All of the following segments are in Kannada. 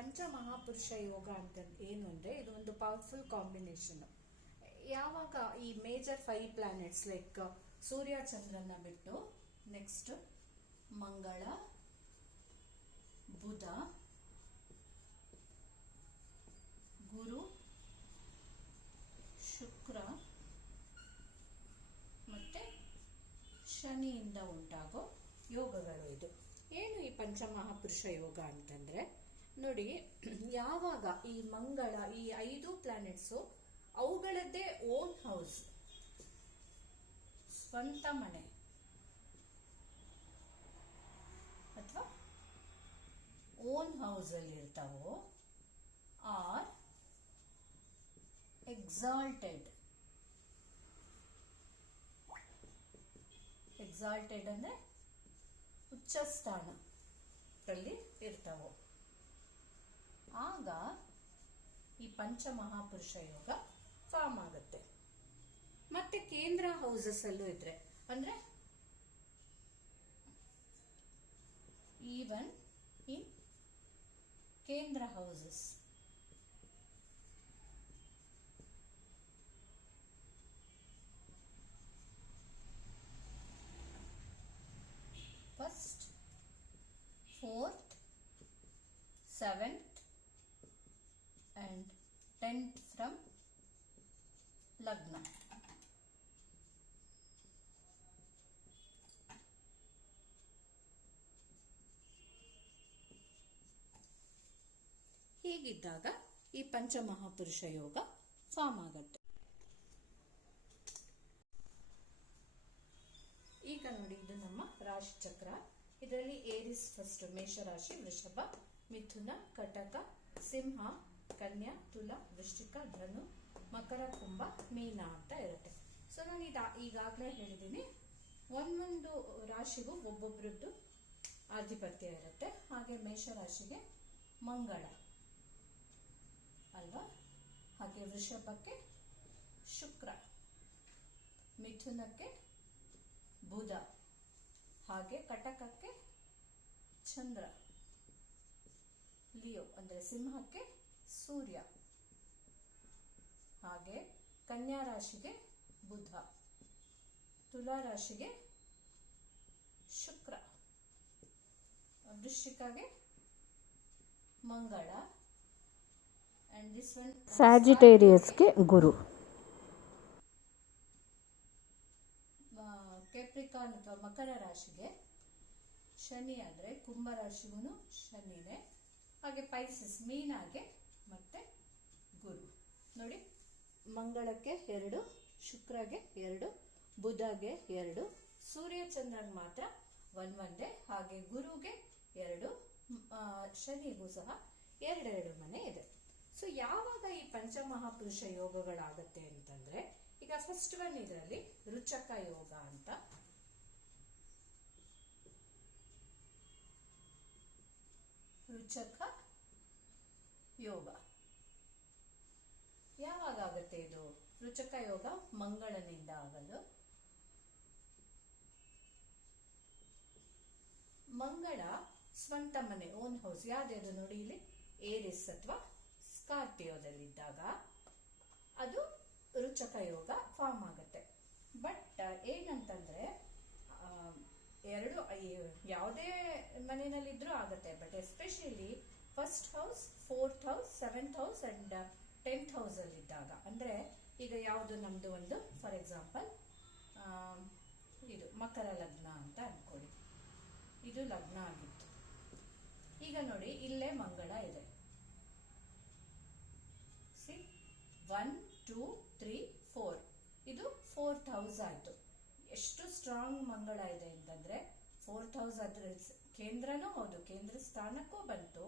ಪಂಚಮಹಾಪುರುಷ ಯೋಗ ಅಂತ ಏನು ಅಂದರೆ ಇದು ಒಂದು ಪವರ್ಫುಲ್ ಕಾಂಬಿನೇಷನ್. ಯಾವಾಗ ಈ ಮೇಜರ್ 5 ಪ್ಲಾನೆಟ್ಸ್ ಲೈಕ್ ಸೂರ್ಯ ಚಂದ್ರನ ಬಿಟ್ಟು ನೆಕ್ಸ್ಟ್ ಮಂಗಳ, ಬುಧ, ಗುರು, ಶುಕ್ರ ಮತ್ತೆ ಶನಿಯಿಂದ ಉಂಟಾಗೋ ಯೋಗಗಳು. ಇದು ಏನು ಈ ಪಂಚಮಹಾಪುರುಷ ಯೋಗ ಅಂತಂದ್ರೆ ನೋಡಿ, ಯಾವಾಗ ಈ ಮಂಗಳ, ಈ 5 ಪ್ಲಾನೆಟ್ಸು ಅವುಗಳದ್ದೇ ಓನ್ ಹೌಸ್, ಸ್ವಂತ ಮನೆ ಅಥವಾ ಓನ್ ಹೌಸ್ ಅಲ್ಲಿ ಇರ್ತಾವೋ ಆರ್ ಎಕ್ಸಾಲ್ಟೆಡ್ ಅಂದ್ರೆ ಉಚ್ಚ ಸ್ಥಾನದಲ್ಲಿ ಇರ್ತಾವೋ, ಆಗ ಈ ಪಂಚಮಹಾಪುರುಷ ಯೋಗ ಫಾರ್ಮ್ ಆಗುತ್ತೆ. ಮತ್ತೆ ಕೇಂದ್ರ ಹೌಸಸ್ ಅಲ್ಲೂ ಇದ್ರೆ ಅಂದ್ರೆ ಈವನ್ ಇನ್ ಕೇಂದ್ರ houses first, 4th, 7th and 10th from ಲಗ್ನ. ಹೀಗಿದ್ದಾಗ ಈ ಪಂಚಮಹಾಪುರುಷ ಯೋಗ ಫಾರ್ಮ್ ಆಗುತ್ತೆ. ಈಗ ನೋಡಿ, ಇದು ನಮ್ಮ ರಾಶಿ ಚಕ್ರ. ಇದರಲ್ಲಿ ಏರಿಸ್ ಫಸ್ಟ್, ಮೇಷರಾಶಿ, ವೃಷಭ, ಮಿಥುನ, ಕಟಕ, ಸಿಂಹ, ಕನ್ಯಾ, ತುಲಾ, ವೃಶ್ಚಿಕ, ಧನು, ಮಕರ, ಕುಂಭ, ಮೀನ ಅಂತ ಇರುತ್ತೆ. ಸೊ ನಾನು ಈಗಾಗಲೇ ಹೇಳಿದ್ದೀನಿ, ಒಂದೊಂದು ರಾಶಿಗೂ ಒಬ್ಬೊಬ್ರದ್ದು ಆಧಿಪತ್ಯ ಇರುತ್ತೆ. ಹಾಗೆ ಮೇಷರಾಶಿಗೆ ಮಂಗಳ ಅಲ್ವಾ, ಹಾಗೆ ವೃಷಭಕ್ಕೆ ಶುಕ್ರ, ಮಿಥುನಕ್ಕೆ ಬುಧ, ಹಾಗೆ ಕಟಕಕ್ಕೆ ಚಂದ್ರ, ಲಿಯೋ ಅಂದರೆ ಸಿಂಹಕ್ಕೆ ಸೂರ್ಯ, ಹಾಗೆ ಕನ್ಯಾ ರಾಶಿಗೆ ಬುಧ, ತುಲಾ ರಾಶಿಗೆ ಶುಕ್ರ, ವೃಶ್ಚಿಕಗೆ ಮಂಗಳ, ಅಂಡ್ ದಿಸ್ ಒನ್ ಸ್ಯಾಜಿಟೇರಿಯಸ್ಗೆ ಗುರು, ಕೆಪ್ರಿಕಾನ್ ಅಥವಾ ಮಕರ ರಾಶಿಗೆ ಶನಿ, ಆದರೆ ಕುಂಭ ರಾಶಿಗೂ ಶನಿನೇ, ಹಾಗೆ ಪೈಸಸ್ ಮೀನಾಗೆ ಮತ್ತೆ ಗುರು. ನೋಡಿ, ಮಂಗಳಕ್ಕೆ 2, ಶುಕ್ರಗೆ 2, ಬುಧಗೆ 2, ಸೂರ್ಯ ಚಂದ್ರಗೆ ಮಾತ್ರ ಒಂದೇ, ಹಾಗೆ ಗುರುಗೆ 2, ಶನಿಗೂ ಸಹ 2 ಮನೆ ಇದೆ. ಸೊ ಯಾವಾಗ ಈ ಪಂಚಮಹಾಪುರುಷ ಯೋಗಗಳಾಗತ್ತೆ ಅಂತಂದ್ರೆ, ಈಗ ಫಸ್ಟ್ ಒನ್ ಇದರಲ್ಲಿ ರುಚಕ ಯೋಗ ಅಂತ. ರುಚಕ ಯೋಗ ಯಾವಾಗ ಆಗುತ್ತೆ? ಇದು ರುಚಕ ಯೋಗ ಮಂಗಳನಿಂದ ಆಗಲು. ಮಂಗಳ ಸ್ವಂತ ಮನೆ, ಓನ್ ಹೌಸ್ ಯಾವ್ದು ನೋಡಿ, ಇಲ್ಲಿ ಏರಿಸ್ ಅಥವಾ ಸ್ಕಾರ್ಪಿಯೋದಲ್ಲಿದ್ದಾಗ ಅದು ರುಚಕ ಯೋಗ ಫಾರ್ಮ್ ಆಗುತ್ತೆ. ಬಟ್ ಏನಂತಂದ್ರೆ, ಯಾವುದೇ ಮನೆಯಲ್ಲಿದ್ರೂ ಆಗುತ್ತೆ, but especially first house, 4th house, 7th house and 10th house ಅಲ್ಲಿ ಇದ್ದಾಗ, ಅಂದ್ರೆ ಈಗ ಯಾವುದು ನಮ್ದು ಒಂದು ಫಾರ್ ಎಕ್ಸಾಂಪಲ್ ಇದು ಮಕರ ಲಗ್ನ ಅಂತ ಅನ್ಕೊಳ್ಳಿ, ಇದು ಲಗ್ನ ಆಗಿತ್ತು. ಈಗ ನೋಡಿ, ಇಲ್ಲೇ ಮಂಗಳ ಇದೆ. 1, 2, 3, 4 ಇದು 4th ಹೌಸ್ ಆಯ್ತು. ಎಷ್ಟು ಸ್ಟ್ರಾಂಗ್ ಮಂಗಳ ಇದೆ ಅಂತಂದ್ರೆ 4th ಹೌಸ್ ಅದ್ರ ಕೇಂದ್ರನೂ ಹೌದು, ಕೇಂದ್ರ ಸ್ಥಾನಕ್ಕೂ ಬಂತು,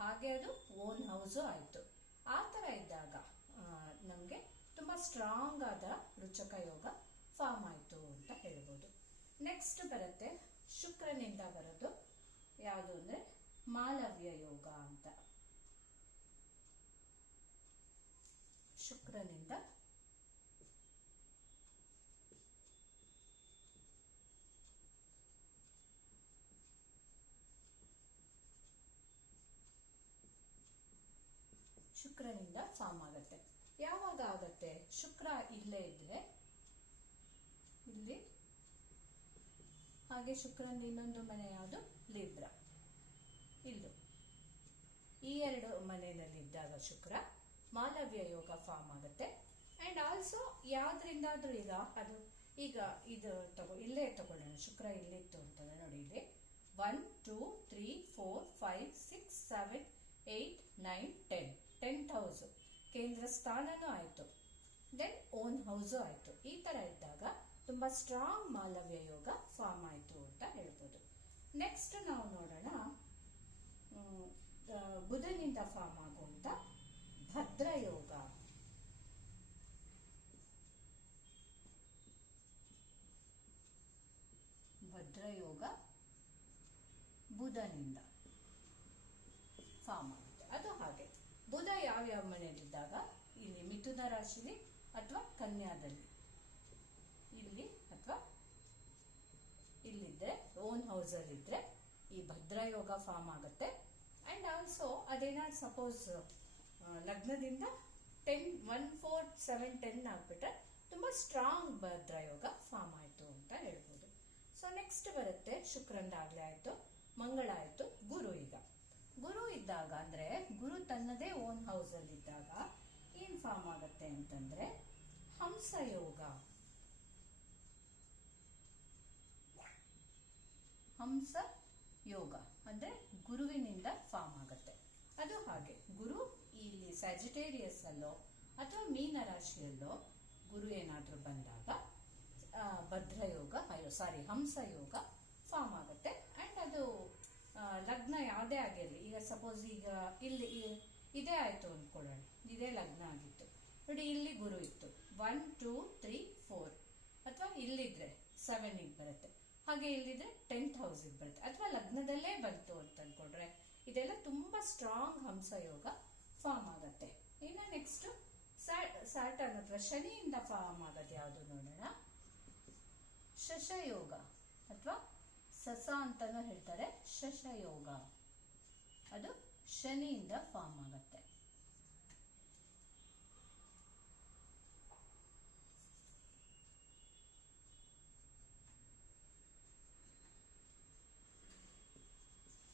ಹಾಗೆ ಅದು ಓನ್ ಹೌಸು ಆಯ್ತು. ಆ ತರ ಇದ್ದಾಗ ನಮ್ಗೆ ತುಂಬಾ ಸ್ಟ್ರಾಂಗ್ ಆದ ರುಚಕ ಯೋಗ ಫಾರ್ಮ್ ಆಯ್ತು ಅಂತ ಹೇಳ್ಬೋದು. ನೆಕ್ಸ್ಟ್ ಬರುತ್ತೆ ಶುಕ್ರನಿಂದ ಬರೋದು ಯಾವುದು ಅಂದ್ರೆ ಮಾಲವ್ಯ ಯೋಗ ಅಂತ. ಶುಕ್ರನಿಂದ ಇಂದ ಫಾರ್ಮ್ ಆಗುತ್ತೆ. ಯಾವಾಗ ಆಗತ್ತೆ? ಶುಕ್ರ ಇಲ್ಲೇ ಇದ್ರೆ ಇಲ್ಲಿ, ಹಾಗೆ ಶುಕ್ರನ ಇನ್ನೊಂದು ಮನೆ ಯಾವುದು? ಲಿಬ್ರಾ. ಇಲ್ಲೂ ಈ ಎರಡು ಮನೆಯಲ್ಲಿ ಇದ್ದಾಗ ಶುಕ್ರ ಮಾಲವ್ಯ ಯೋಗ ಫಾರ್ಮ್ ಆಗುತ್ತೆ. ಅಂಡ್ ಆಲ್ಸೋ ಯಾವ್ದ್ರಿಂದಾದ್ರೂ ಈಗ ಇದು ಇಲ್ಲೇ ತಗೊಳ್ಳೋಣ. ಶುಕ್ರ ಇಲ್ಲಿತ್ತು ಅಂತಂದ್ರೆ ನೋಡಿ, ಇಲ್ಲಿ 1 2 3 4 5 6 7 8 9 10th ಹೌಸ್ ಕೇಂದ್ರ ಸ್ಥಾನನೂ ಆಯ್ತು, ದೆನ್ ಓನ್ ಹೌಸು ಆಯ್ತು. ಈ ತರ ಇದ್ದಾಗ ತುಂಬಾ ಸ್ಟ್ರಾಂಗ್ ಮಾಲವ್ಯ ಯೋಗ ಫಾರ್ಮ್ ಆಯ್ತು ಅಂತ ಹೇಳ್ಬೋದು. ನೆಕ್ಸ್ಟ್ ನಾವು ನೋಡೋಣ ಬುಧನಿಂದ ಫಾರ್ಮ್ ಆಗುವಂತ ಭದ್ರಯೋಗ. ಭದ್ರಯೋಗ ಬುಧನಿಂದ ಫಾರ್ಮ್ ಆಗುತ್ತೆ. ಅದು ಹಾಗೆ ಬುಧ ಯಾವ್ಯಾವ ಮನೆಯಲ್ಲಿದ್ದಾಗ, ಇಲ್ಲಿ ಮಿಥುನ ರಾಶಿಲಿ ಅಥವಾ ಕನ್ಯಾದಲ್ಲಿ, ಇಲ್ಲಿ ಅಥವಾ ಇಲ್ಲಿದ್ರೆ ಓನ್ ಹೌಸ್ ಅಲ್ಲಿ ಇದ್ರೆ ಈ ಭದ್ರಯೋಗ ಫಾರ್ಮ್ ಆಗುತ್ತೆ. ಅಂಡ್ ಆಲ್ಸೋ ಅದೇನಾದ್ರು ಸಪೋಸ್ ಲಗ್ನದಿಂದ 10 1 4 7 10 ಆಗ್ಬಿಟ್ರೆ ತುಂಬಾ ಸ್ಟ್ರಾಂಗ್ ಭದ್ರಯೋಗ ಫಾರ್ಮ್ ಆಯ್ತು ಅಂತ ಹೇಳ್ಬೋದು. ಸೊ ನೆಕ್ಸ್ಟ್ ಬರುತ್ತೆ ಶುಕ್ರಂದಾಗ್ಲೇ ಆಯ್ತು, ಮಂಗಳ ಆಯ್ತು, ಗುರು. ಈಗ ಗುರು ಇದ್ದಾಗ ಅಂದ್ರೆ ಗುರು ತನ್ನದೇ ಓನ್ ಹೌಸ್ ಅಲ್ಲಿ ಇದ್ದಾಗ ಏನ್ ಫಾರ್ಮ್ ಆಗುತ್ತೆ ಅಂತಂದ್ರೆ ಹಂಸಯೋಗ. ಹಂಸ ಯೋಗ ಅಂದ್ರೆ ಗುರುವಿನಿಂದ ಫಾರ್ಮ್ ಆಗುತ್ತೆ. ಅದು ಹಾಗೆ ಗುರು ಇಲ್ಲಿ ಸ್ಯಾಜಿಟೇರಿಯಸ್ ಅಲ್ಲೋ ಅಥವಾ ಮೀನ ರಾಶಿಯಲ್ಲೋ ಗುರು ಏನಾದ್ರೂ ಬಂದಾಗ ಭದ್ರಯೋಗ ಹಂಸಯೋಗ ಫಾರ್ಮ್ ಆಗುತ್ತೆ. ಅಂಡ್ ಅದು ಲಗ್ನ ಯಾವುದೇ ಆಗಿರಲಿ, ಈಗ ಸಪೋಸ್ ಈಗ ಇಲ್ಲಿ ಇದೇ ಆಯ್ತು ಅಂದ್ಕೊಳ್ಳೋಣ, ಇದೇ ಲಗ್ನ ಆಗಿತ್ತು ನೋಡಿ, ಇಲ್ಲಿ ಗುರು ಇತ್ತು 1 2 3 4 ಅಥವಾ ಇಲ್ಲಿದ್ರೆ 7 ಬರುತ್ತೆ, ಹಾಗೆ ಇಲ್ಲಿದ್ರೆ 10th ಹೌಸ್ ಬರುತ್ತೆ, ಅಥವಾ ಲಗ್ನದಲ್ಲೇ ಬಂತು ಅಂತ ಅನ್ಕೊಂಡ್ರೆ ಇದೆಲ್ಲ ತುಂಬಾ ಸ್ಟ್ರಾಂಗ್ ಹಂಸಯೋಗ ಫಾರ್ಮ್ ಆಗುತ್ತೆ. ಇನ್ನು ನೆಕ್ಸ್ಟ್ ಸ್ಯಾಟರ್ನ್ ಅಥವಾ ಶನಿಯಿಂದ ಫಾರ್ಮ್ ಆಗೋದು ಯಾವುದು ನೋಡೋಣ. ಶಶಯೋಗ ಅಥವಾ ಸಸ ಅಂತಾನು ಹೇಳ್ತಾರೆ, ಶಶಯೋಗ. ಅದು ಶನಿಯಿಂದ ಫಾರ್ಮ್ ಆಗುತ್ತೆ.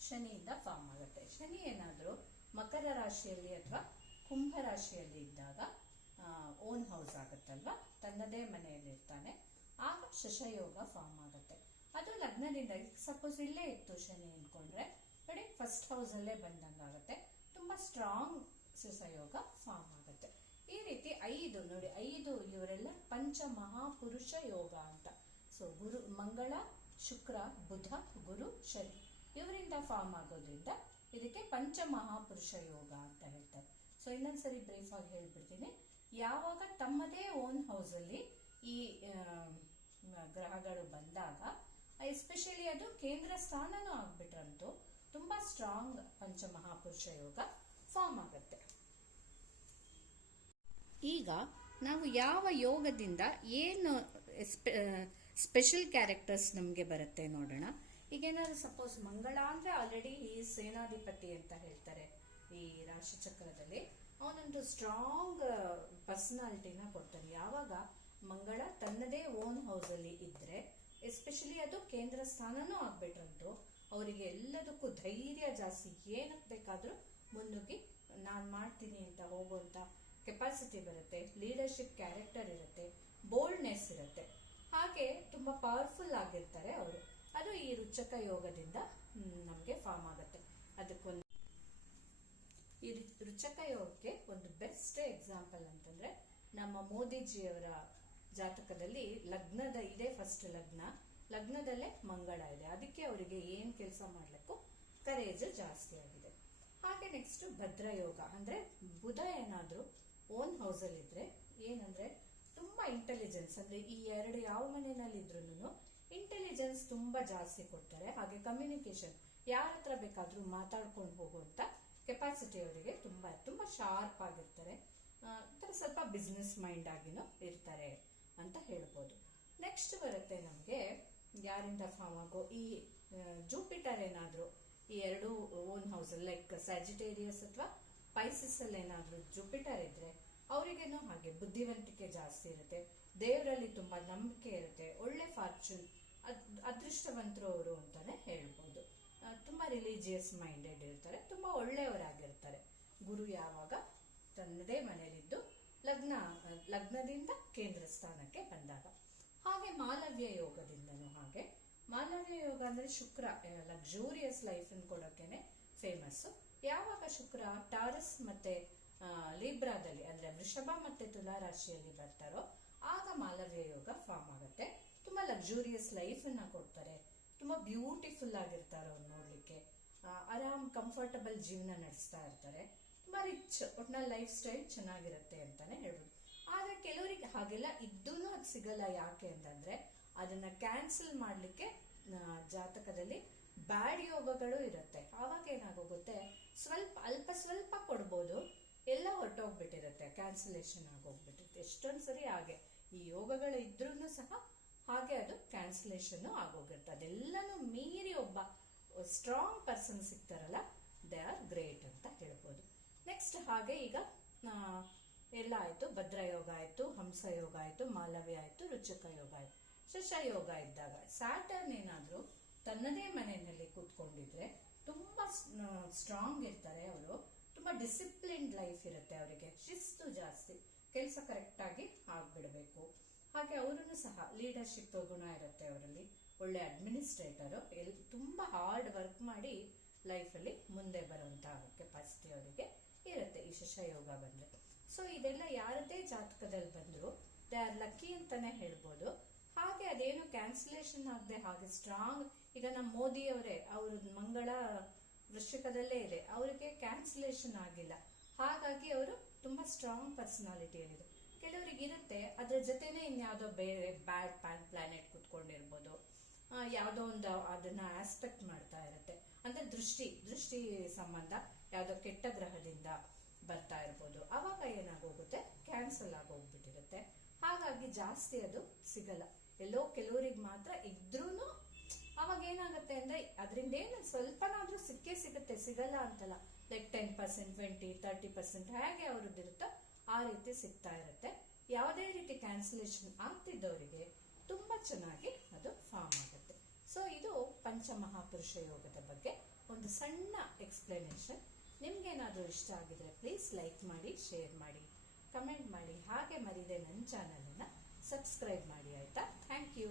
ಶನಿಯಿಂದ ಫಾರ್ಮ್ ಆಗುತ್ತೆ. ಶನಿ ಏನಾದರೂ ಮಕರ ರಾಶಿಯಲ್ಲಿ ಅಥವಾ ಕುಂಭ ರಾಶಿಯಲ್ಲಿ ಇದ್ದಾಗ ಓನ್ ಹೌಸ್ ಆಗುತ್ತಲ್ವಾ, ತನ್ನದೇ ಮನೆಯಲ್ಲಿ ಇರ್ತಾನೆ, ಆಗ ಶಶಯೋಗ ಫಾರ್ಮ್ ಆಗುತ್ತೆ. ಅದು ಲಗ್ನದಿಂದ ಸಪೋಸ್ ಇಲ್ಲೇ ಇತ್ತು ಶನಿ ಅನ್ಕೊಂಡ್ರೆ ನೋಡಿ, ಫಸ್ಟ್ ಹೌಸ್ ಅಲ್ಲೇ ಬಂದಂಗಾಗುತ್ತೆ, ತುಂಬಾ ಸ್ಟ್ರಾಂಗ್ ಶಶಯೋಗ ಫಾರ್ಮ್ ಆಗುತ್ತೆ. ಈ ರೀತಿ 5 ನೋಡಿ, 5 ಇವರೆಲ್ಲ ಪಂಚ ಮಹಾಪುರುಷ ಯೋಗ ಅಂತ. ಸೊ ಗುರು, ಮಂಗಳ, ಶುಕ್ರ, ಬುಧ, ಗುರು, ಶನಿ ಇವರಿಂದ ಫಾರ್ಮ್ ಆಗೋದ್ರಿಂದ ಇದಕ್ಕೆ ಪಂಚ ಮಹಾಪುರುಷ ಯೋಗ ಅಂತ ಹೇಳ್ತಾರೆ. ಸೊ ಇನ್ನೊಂದ್ಸರಿ ಬ್ರೀಫ್ ಆಗಿ ಹೇಳ್ಬಿಡ್ತೀನಿ. ಯಾವಾಗ ತಮ್ಮದೇ ಓನ್ ಹೌಸ್ ಅಲ್ಲಿ ಈ ಗ್ರಹಗಳು ಬಂದಾಗ, ಎಸ್ಪೆಷಲಿ ಅದು ಕೇಂದ್ರ ಸ್ಥಾನನೂ ಆಗ್ಬಿಟ್ರಂತೂ ತುಂಬಾ ಸ್ಟ್ರಾಂಗ್ ಪಂಚಮಹಾಪುರುಷ ಯೋಗ ಫಾರ್ಮ್ ಆಗುತ್ತೆ. ಈಗ ನಾವು ಯಾವ ಯೋಗದಿಂದ ಏನು ಸ್ಪೆಷಲ್ ಕ್ಯಾರೆಕ್ಟರ್ಸ್ ನಮಗೆ ಬರುತ್ತೆ ನೋಡೋಣ. ಈಗೇನಾದ್ರು ಸಪೋಸ್ ಮಂಗಳ ಅಂದ್ರೆ ಆಲ್ರೆಡಿ ಈ ಸೇನಾಧಿಪತಿ ಅಂತ ಹೇಳ್ತಾರೆ ಈ ರಾಶಿ ಚಕ್ರದಲ್ಲಿ, ಅವನೊಂದು ಸ್ಟ್ರಾಂಗ್ ಪರ್ಸನಾಲಿಟಿನ ಕೊಡ್ತಾನೆ. ಯಾವಾಗ ಮಂಗಳ ತನ್ನದೇ ಓನ್ ಹೌಸ್ ಅಲ್ಲಿ ಇದ್ರೆ, ಎಸ್ಪೆಷಲಿ ಅದು ಕೇಂದ್ರ ಸ್ಥಾನನೂ ಆಗ್ಬಿಟ್ರಂತೂ ಅವರಿಗೆ ಎಲ್ಲದಕ್ಕೂ ಧೈರ್ಯ ಜಾಸ್ತಿ, ಏನಕ್ಕೆ ಬೇಕಾದ್ರೂ ಮುನ್ನುಗ್ಗಿ ನಾನು ಮಾಡ್ತೀನಿ ಅಂತ ಹೋಗುವಂತ ಕೆಪಾಸಿಟಿ ಬರುತ್ತೆ, ಲೀಡರ್ಶಿಪ್ ಕ್ಯಾರೆಕ್ಟರ್ ಇರುತ್ತೆ, ಬೋಲ್ಡ್ನೆಸ್ ಇರುತ್ತೆ, ಹಾಗೆ ತುಂಬಾ ಪವರ್ಫುಲ್ ಆಗಿರ್ತಾರೆ ಅವರು. ಅದು ಈ ರುಚಕ ಯೋಗದಿಂದ ನಮಗೆ ಫಾರ್ಮ್ ಆಗುತ್ತೆ. ಅದಕ್ಕೊಂದು ಈ ರುಚಕ ಯೋಗಕ್ಕೆ ಒಂದು ಬೆಸ್ಟ್ ಎಕ್ಸಾಂಪಲ್ ಅಂತಂದ್ರೆ ನಮ್ಮ ಮೋದಿಜಿಯವರ ಜಾತಕದಲ್ಲಿ ಲಗ್ನದ ಇದೇ ಫಸ್ಟ್ ಲಗ್ನದಲ್ಲೇ ಮಂಗಳ ಇದೆ, ಅದಕ್ಕೆ ಅವರಿಗೆ ಏನ್ ಕೆಲಸ ಮಾಡ್ಲಿಕ್ಕೂ ಕರೇಜ್ ಜಾಸ್ತಿ ಆಗಿದೆ. ಹಾಗೆ ನೆಕ್ಸ್ಟ್ ಭದ್ರಯೋಗ ಅಂದ್ರೆ ಬುಧ ಏನಾದ್ರೂ ಓನ್ ಹೌಸ್ ಅಲ್ಲಿ ಇದ್ರೆ ಏನಂದ್ರೆ ತುಂಬಾ ಇಂಟೆಲಿಜೆನ್ಸ್, ಅಂದ್ರೆ ಈ ಎರಡು ಯಾವ ಮನೆಯಲ್ಲಿ ಇದ್ರೂ ಇಂಟೆಲಿಜೆನ್ಸ್ ತುಂಬಾ ಜಾಸ್ತಿ ಕೊಡ್ತಾರೆ. ಹಾಗೆ ಕಮ್ಯುನಿಕೇಶನ್, ಯಾರ ಹತ್ರ ಬೇಕಾದ್ರೂ ಮಾತಾಡ್ಕೊಂಡು ಹೋಗುವಂತ ಕೆಪಾಸಿಟಿ ಅವರಿಗೆ ತುಂಬಾ ತುಂಬಾ ಶಾರ್ಪ್ ಆಗಿರ್ತಾರೆ. ಸ್ವಲ್ಪ ಬಿಸ್ನೆಸ್ ಮೈಂಡ್ ಆಗಿನೂ ಇರ್ತಾರೆ ಅಂತ ಹೇಳ್ಬೋದು. ನೆಕ್ಸ್ಟ್ ಬರುತ್ತೆ ನಮಗೆ ಯಾರಿಂದ ಫಾರ್ಮ್ ಆಗೋ ಈ ಜೂಪಿಟರ್ ಏನಾದ್ರು ಈ ಎರಡು ಓನ್ ಹೌಸ್ ಲೈಕ್ ಸ್ಯಾಜಿಟೇರಿಯಸ್ ಅಥವಾ ಪೈಸಸ್ ಅಲ್ಲಿ ಏನಾದ್ರೂ ಜುಪಿಟರ್ ಇದ್ರೆ ಅವರಿಗೇನು ಹಾಗೆ ಬುದ್ಧಿವಂತಿಕೆ ಜಾಸ್ತಿ ಇರುತ್ತೆ, ದೇವರಲ್ಲಿ ತುಂಬಾ ನಂಬಿಕೆ ಇರುತ್ತೆ, ಒಳ್ಳೆ ಫಾರ್ಚೂನ್, ಅದೃಷ್ಟವಂತರು ಅವರು ಅಂತಾನೆ ಹೇಳ್ಬೋದು. ತುಂಬಾ ರಿಲಿಜಿಯಸ್ ಮೈಂಡೆಡ್ ಇರ್ತಾರೆ, ತುಂಬಾ ಒಳ್ಳೆಯವರಾಗಿರ್ತಾರೆ. ಗುರು ಯಾವಾಗ ತನ್ನದೇ ಮನೆಯಲ್ಲಿದ್ದು ಲಗ್ನದಿಂದ ಕೇಂದ್ರ ಸ್ಥಾನಕ್ಕೆ ಬಂದಾಗ. ಹಾಗೆ ಮಾಲವ್ಯ ಯೋಗದಿಂದನೂ ಹಾಗೆ. ಮಾಲವ್ಯ ಯೋಗ ಅಂದ್ರೆ ಶುಕ್ರ ಲಕ್ಸುರಿಯಸ್ ಲೈಫ್ ಅನ್ನು ಕೊಡೋಕೆನೆ ಫೇಮಸ್. ಯಾವಾಗ ಶುಕ್ರ ಟಾರಸ್ ಮತ್ತೆ ಲಿಬ್ರಾದಲ್ಲಿ ಅಂದ್ರೆ ವೃಷಭ ಮತ್ತೆ ತುಲಾ ರಾಶಿಯಲ್ಲಿ ಬರ್ತಾರೋ ಆಗ ಮಾಲವ್ಯ ಯೋಗ ಫಾರ್ಮ್ ಆಗುತ್ತೆ. ತುಂಬಾ ಲಕ್ಸುರಿಯಸ್ ಲೈಫ್ ಅನ್ನ ಕೊಡ್ತಾರೆ, ತುಂಬಾ ಬ್ಯೂಟಿಫುಲ್ ಆಗಿರ್ತಾರೆ ಅವ್ರು ನೋಡ್ಲಿಕ್ಕೆ, ಆರಾಮ್ ಕಂಫರ್ಟಬಲ್ ಜೀವನ ನಡೆಸ್ತಾ ಇರ್ತಾರೆ, ತುಂಬಾ ರಿಚ್, ಒಟ್ನಲ್ಲಿ ಲೈಫ್ ಸ್ಟೈಲ್ ಚೆನ್ನಾಗಿರುತ್ತೆ ಅಂತಾನೆ ಹೇಳ್ಬೋದು. ಆದ್ರೆ ಕೆಲವರಿಗೆ ಹಾಗೆಲ್ಲ ಇದ್ದೂನು ಅದು ಸಿಗಲ್ಲ. ಯಾಕೆ ಅಂತಂದ್ರೆ ಅದನ್ನ ಕ್ಯಾನ್ಸಲ್ ಮಾಡ್ಲಿಕ್ಕೆ ಜಾತಕದಲ್ಲಿ ಬ್ಯಾಡ್ ಯೋಗಗಳು ಇರುತ್ತೆ. ಆವಾಗ ಏನಾಗೋಗುತ್ತೆ, ಸ್ವಲ್ಪ ಕೊಡ್ಬೋದು, ಎಲ್ಲ ಹೊರಟೋಗ್ಬಿಟ್ಟಿರುತ್ತೆ, ಕ್ಯಾನ್ಸಲೇಷನ್ ಆಗೋಗ್ಬಿಟ್ಟಿರುತ್ತೆ. ಎಷ್ಟೊಂದ್ ಸರಿ ಹಾಗೆ ಈ ಯೋಗಗಳು ಇದ್ರೂ ಸಹ ಹಾಗೆ ಅದು ಕ್ಯಾನ್ಸಲೇಷನ್ ಆಗೋಗಿರುತ್ತೆ. ಅದೆಲ್ಲನೂ ಮೀರಿ ಒಬ್ಬ ಸ್ಟ್ರಾಂಗ್ ಪರ್ಸನ್ ಸಿಗ್ತಾರಲ್ಲ, ದೇ ಆರ್ ಗ್ರೇಟ್ ಅಂತ ಹೇಳ್ಬೋದು. ನೆಕ್ಸ್ಟ್ ಹಾಗೆ ಈಗ ಎಲ್ಲ ಆಯ್ತು, ಭದ್ರಯೋಗ ಆಯ್ತು, ಹಂಸ ಯೋಗ ಆಯ್ತು, ಮಾಲವ್ಯ ಆಯ್ತು, ರುಚಕ ಯೋಗ ಆಯ್ತು. ಶಶಯೋಗ ಇದ್ದಾಗ ಸ್ಯಾಟರ್ನ್ ಏನಾದ್ರೂ ತನ್ನದೇ ಮನೆಯಲ್ಲಿ ಕೂತ್ಕೊಂಡಿದ್ರೆ ತುಂಬಾ ಸ್ಟ್ರಾಂಗ್ ಇರ್ತಾರೆ ಅವರು, ತುಂಬಾ ಡಿಸಿಪ್ಲಿನ್ಡ್ ಲೈಫ್ ಇರುತ್ತೆ ಅವರಿಗೆ, ಶಿಸ್ತು ಜಾಸ್ತಿ, ಕೆಲಸ ಕರೆಕ್ಟ್ ಆಗಿ ಆಗ್ಬಿಡ್ಬೇಕು. ಹಾಗೆ ಅವರನ್ನು ಸಹ ಲೀಡರ್ಶಿಪ್ ಗುಣ ಇರುತ್ತೆ ಅವರಲ್ಲಿ, ಒಳ್ಳೆ ಅಡ್ಮಿನಿಸ್ಟ್ರೇಟರ್, ತುಂಬಾ ಹಾರ್ಡ್ ವರ್ಕ್ ಮಾಡಿ ಲೈಫಲ್ಲಿ ಮುಂದೆ ಬರುವಂತ ಕೆಪಾಸಿಟಿ ಅವರಿಗೆ ಇರುತ್ತೆ ಈ ಶಶಯೋಗ ಬಂದ್ರೆ. ಸೊ ಇದೆಲ್ಲ ಯಾರದೇ ಜಾತಕದಲ್ಲಿ ಬಂದ್ರು ದೇ ಆರ್ ಲಕ್ಕಿ ಅಂತಾನೆ ಹೇಳ್ಬೋದು. ಹಾಗೆ ಅದೇನು ಕ್ಯಾನ್ಸಲೇಷನ್ ಆಗದೆ ಹಾಗೆ ಸ್ಟ್ರಾಂಗ್, ಈಗ ನಮ್ಮ ಮೋದಿ ಅವರೇ, ಅವ್ರ ಮಂಗಳ ವೃಶ್ಚಿಕದಲ್ಲೇ ಇದೆ, ಅವರಿಗೆ ಕ್ಯಾನ್ಸಲೇಷನ್ ಆಗಿಲ್ಲ, ಹಾಗಾಗಿ ಅವರು ತುಂಬಾ ಸ್ಟ್ರಾಂಗ್ ಪರ್ಸನಾಲಿಟಿ ಏನಿದೆ. ಕೆಲವರಿಗೆ ಇರುತ್ತೆ, ಅದ್ರ ಜೊತೆನೆ ಇನ್ಯಾವುದೋ ಬೇರೆ ಬ್ಯಾಡ್ ಪ್ಲಾನೆಟ್ ಕುತ್ಕೊಂಡಿರ್ಬೋದು, ಯಾವುದೋ ಒಂದು ಅದನ್ನ ಆಸ್ಪೆಕ್ಟ್ ಮಾಡ್ತಾ ಇರುತ್ತೆ, ಅಂದ್ರೆ ದೃಷ್ಟಿ ಸಂಬಂಧ ಯಾವುದೋ ಕೆಟ್ಟ ಗ್ರಹದಿಂದ ಬರ್ತಾ ಇರ್ಬೋದು. ಅವಾಗ ಏನಾಗೋಗುತ್ತೆ, ಕ್ಯಾನ್ಸಲ್ ಆಗೋಗ್ಬಿಟ್ಟಿರುತ್ತೆ. ಹಾಗಾಗಿ ಜಾಸ್ತಿ ಅದು ಸಿಗಲ್ಲ, ಎಲ್ಲೋ ಕೆಲವರಿಗೆ ಮಾತ್ರ ಇದ್ರೂನು. ಅವಾಗ ಏನಾಗುತ್ತೆ ಅಂದ್ರೆ ಅದರಿಂದ ಏನು ಸ್ವಲ್ಪನಾದ್ರೂ ಸಿಕ್ಕೇ ಸಿಗುತ್ತೆ, ಸಿಗಲ್ಲ ಅಂತಲ್ಲ. ಲೈಕ್ 10%, 20%, 30% ಹೇಗೆ ಅವ್ರದ್ದಿರುತ್ತೋ ಆ ರೀತಿ ಸಿಗ್ತಾ ಇರುತ್ತೆ. ಯಾವುದೇ ರೀತಿ ಕ್ಯಾನ್ಸಲೇಷನ್ ಆಗ್ತಿದ್ದವರಿಗೆ ತುಂಬಾ ಚೆನ್ನಾಗಿ ಅದು ಫಾರ್ಮ್ ಆಗುತ್ತೆ. ಸೊ ಇದು ಪಂಚಮಹಾಪುರುಷ ಯೋಗದ ಬಗ್ಗೆ ಒಂದು ಸಣ್ಣ ಎಕ್ಸ್ಪ್ಲನೇಷನ್. ನಿಮ್ಗೇನಾದ್ರೂ ಇಷ್ಟ ಆಗಿದ್ರೆ ಪ್ಲೀಸ್ ಲೈಕ್ ಮಾಡಿ, ಶೇರ್ ಮಾಡಿ, ಕಮೆಂಟ್ ಮಾಡಿ. ಹಾಗೆ ಮರಿದೆ ನನ್ನ ಚಾನಲ್ ಅನ್ನ ಸಬ್ಸ್ಕ್ರೈಬ್ ಮಾಡಿ, ಆಯ್ತಾ? Thank you.